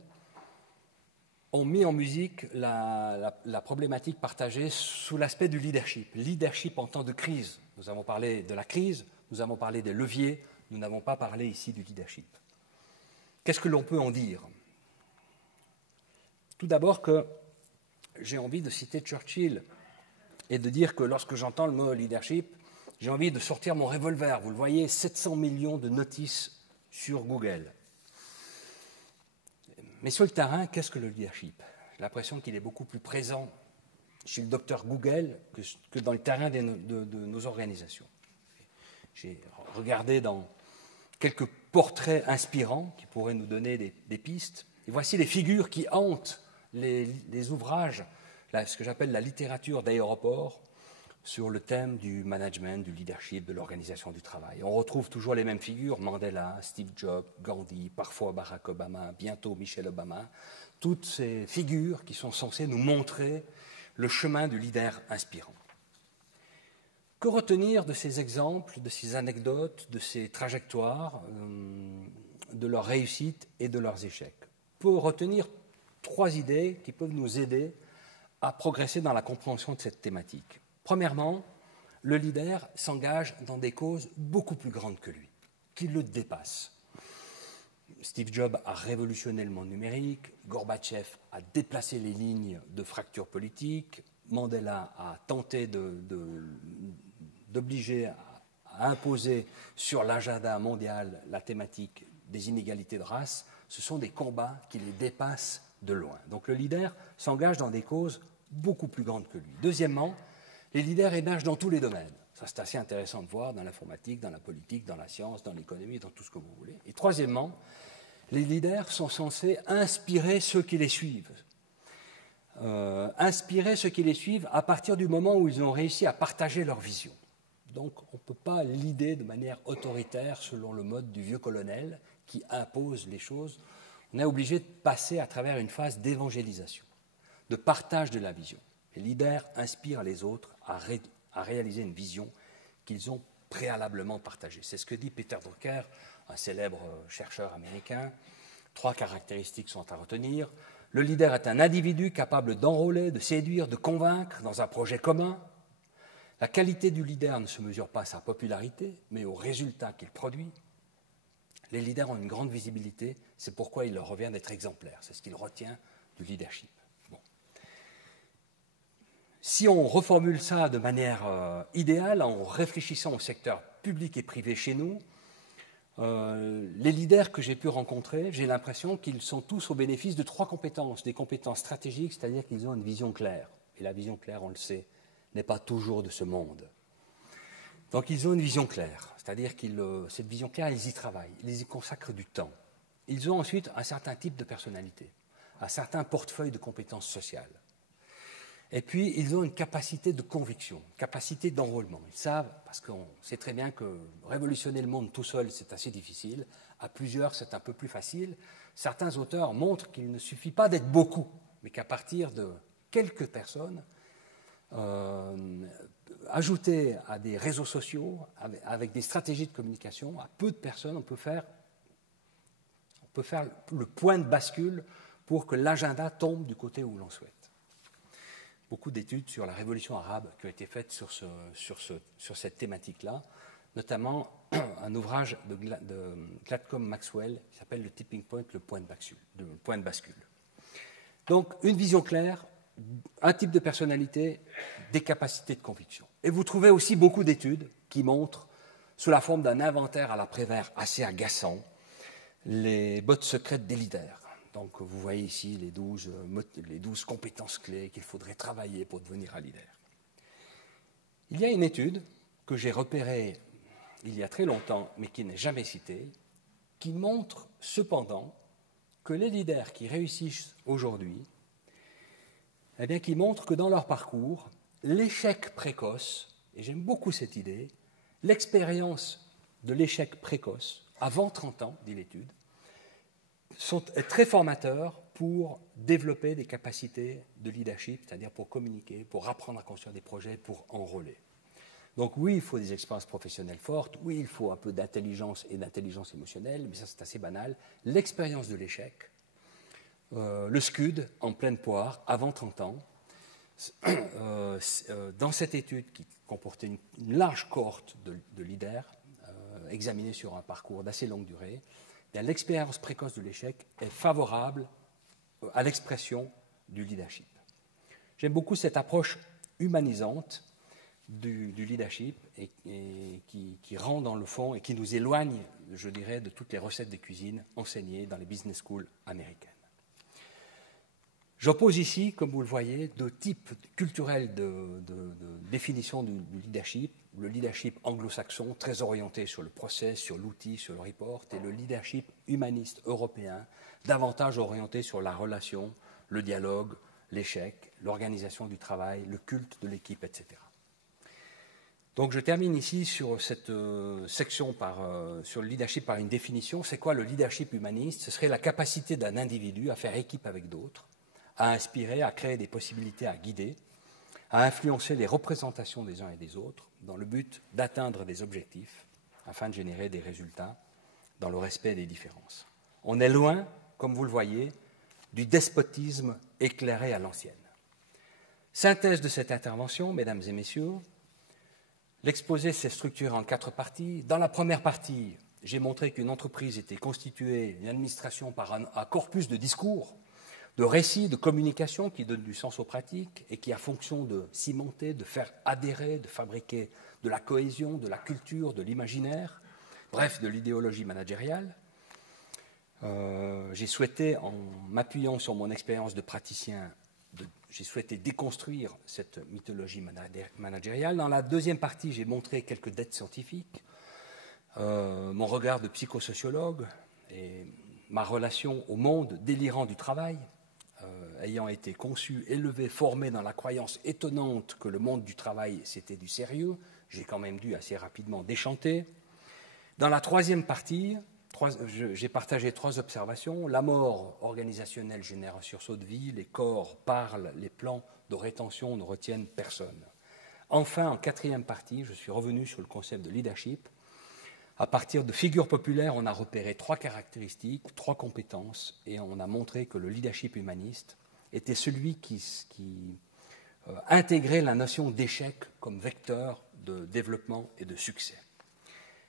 ont mis en musique la problématique partagée sous l'aspect du leadership. Leadership en temps de crise. Nous avons parlé de la crise, nous avons parlé des leviers, nous n'avons pas parlé ici du leadership. Qu'est-ce que l'on peut en dire? Tout d'abord que j'ai envie de citer Churchill et de dire que lorsque j'entends le mot leadership, j'ai envie de sortir mon revolver. Vous le voyez, 700 millions de notices sur Google. Mais sur le terrain, qu'est-ce que le leadership? J'ai l'impression qu'il est beaucoup plus présent chez le docteur Google que dans le terrain de nos organisations. J'ai regardé dans quelques portraits inspirants qui pourraient nous donner des pistes. Et voici les figures qui hantent les ouvrages, ce que j'appelle la littérature d'aéroport, sur le thème du management, du leadership, de l'organisation du travail. On retrouve toujours les mêmes figures, Mandela, Steve Jobs, Gandhi, parfois Barack Obama, bientôt Michelle Obama, toutes ces figures qui sont censées nous montrer le chemin du leader inspirant. Que retenir de ces exemples, de ces anecdotes, de ces trajectoires, de leurs réussites et de leurs échecs? On peut retenir 3 idées qui peuvent nous aider à progresser dans la compréhension de cette thématique. Premièrement, le leader s'engage dans des causes beaucoup plus grandes que lui, qui le dépassent. Steve Jobs a révolutionné le monde numérique, Gorbatchev a déplacé les lignes de fracture politique, Mandela a tenté d'obliger à imposer sur l'agenda mondial la thématique des inégalités de race. Ce sont des combats qui les dépassent de loin. Donc le leader s'engage dans des causes beaucoup plus grande que lui. Deuxièmement, les leaders émergent dans tous les domaines. Ça, c'est assez intéressant de voir, dans l'informatique, dans la politique, dans la science, dans l'économie, dans tout ce que vous voulez. Et troisièmement, les leaders sont censés inspirer ceux qui les suivent. Inspirer ceux qui les suivent à partir du moment où ils ont réussi à partager leur vision. Donc on ne peut pas l'idée de manière autoritaire selon le mode du vieux colonel qui impose les choses. On est obligé de passer à travers une phase d'évangélisation, de partage de la vision. Les leaders inspirent les autres à réaliser une vision qu'ils ont préalablement partagée. C'est ce que dit Peter Drucker, un célèbre chercheur américain. 3 caractéristiques sont à retenir. Le leader est un individu capable d'enrôler, de séduire, de convaincre dans un projet commun. La qualité du leader ne se mesure pas à sa popularité, mais aux résultats qu'il produit. Les leaders ont une grande visibilité, c'est pourquoi il leur revient d'être exemplaires. C'est ce qu'il retient du leadership. Bon. Si on reformule ça de manière idéale, en réfléchissant au secteur public et privé chez nous, les leaders que j'ai pu rencontrer, j'ai l'impression qu'ils sont tous au bénéfice de 3 compétences, des compétences stratégiques, c'est-à-dire qu'ils ont une vision claire. Et la vision claire, on le sait, n'est pas toujours de ce monde. Donc ils ont une vision claire, c'est-à-dire que cette vision claire, ils y travaillent, ils y consacrent du temps. Ils ont ensuite un certain type de personnalité, un certain portefeuille de compétences sociales. Et puis, ils ont une capacité de conviction, une capacité d'enrôlement. Ils savent, parce qu'on sait très bien que révolutionner le monde tout seul, c'est assez difficile. À plusieurs, c'est un peu plus facile. Certains auteurs montrent qu'il ne suffit pas d'être beaucoup, mais qu'à partir de quelques personnes, ajouter à des réseaux sociaux, avec des stratégies de communication, à peu de personnes, on peut faire le point de bascule pour que l'agenda tombe du côté où l'on souhaite. Beaucoup d'études sur la révolution arabe qui ont été faites sur cette thématique-là, notamment un ouvrage de Gladcombe Maxwell qui s'appelle « Le Tipping Point, le point de bascule ». Donc, une vision claire, un type de personnalité, des capacités de conviction. Et vous trouvez aussi beaucoup d'études qui montrent, sous la forme d'un inventaire à la Prévert assez agaçant, les bottes secrètes des leaders. Donc, vous voyez ici les 12 compétences clés qu'il faudrait travailler pour devenir un leader. Il y a une étude que j'ai repérée il y a très longtemps, mais qui n'est jamais citée, qui montre cependant que les leaders qui réussissent aujourd'hui, eh bien, qui montrent que dans leur parcours, l'échec précoce, et j'aime beaucoup cette idée, l'expérience de l'échec précoce, avant 30 ans, dit l'étude, est très formateur pour développer des capacités de leadership, c'est-à-dire pour communiquer, pour apprendre à construire des projets, pour enrôler. Donc oui, il faut des expériences professionnelles fortes, oui, il faut un peu d'intelligence et d'intelligence émotionnelle, mais ça c'est assez banal. L'expérience de l'échec, le SCUD en pleine poire, avant 30 ans, dans cette étude qui comportait une large cohorte de leaders, examinés sur un parcours d'assez longue durée, l'expérience précoce de l'échec est favorable à l'expression du leadership. J'aime beaucoup cette approche humanisante du leadership et qui rend dans le fond et qui nous éloigne, je dirais, de toutes les recettes de cuisine enseignées dans les business schools américaines. J'oppose ici, comme vous le voyez, deux types culturels de définition du leadership. Le leadership anglo-saxon, très orienté sur le process, sur l'outil, sur le report, et le leadership humaniste européen, davantage orienté sur la relation, le dialogue, l'échec, l'organisation du travail, le culte de l'équipe, etc. Donc je termine ici sur cette section sur le leadership par une définition. C'est quoi le leadership humaniste? Ce serait la capacité d'un individu à faire équipe avec d'autres, à inspirer, à créer des possibilités, à guider, à influencer les représentations des uns et des autres dans le but d'atteindre des objectifs afin de générer des résultats dans le respect des différences. On est loin, comme vous le voyez, du despotisme éclairé à l'ancienne. Synthèse de cette intervention, mesdames et messieurs, l'exposé s'est structuré en 4 parties. Dans la première partie, j'ai montré qu'une entreprise était constituée, une administration, par un corpus de discours, de récits, de communication qui donnent du sens aux pratiques et qui a fonction de cimenter, de faire adhérer, de fabriquer de la cohésion, de la culture, de l'imaginaire, bref, de l'idéologie managériale. J'ai souhaité, en m'appuyant sur mon expérience de praticien, j'ai souhaité déconstruire cette mythologie managériale. Dans la deuxième partie, j'ai montré quelques dettes scientifiques, mon regard de psychosociologue et ma relation au monde délirant du travail, ayant été conçu, élevé, formé dans la croyance étonnante que le monde du travail, c'était du sérieux. J'ai quand même dû assez rapidement déchanter. Dans la troisième partie, j'ai partagé 3 observations. La mort organisationnelle génère un sursaut de vie, les corps parlent, les plans de rétention ne retiennent personne. Enfin, en 4e partie, je suis revenu sur le concept de leadership. À partir de figures populaires, on a repéré 3 caractéristiques, 3 compétences, et on a montré que le leadership humaniste était celui qui intégrait la notion d'échec comme vecteur de développement et de succès.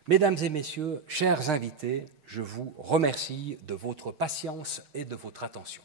Mesdames et messieurs, chers invités, je vous remercie de votre patience et de votre attention.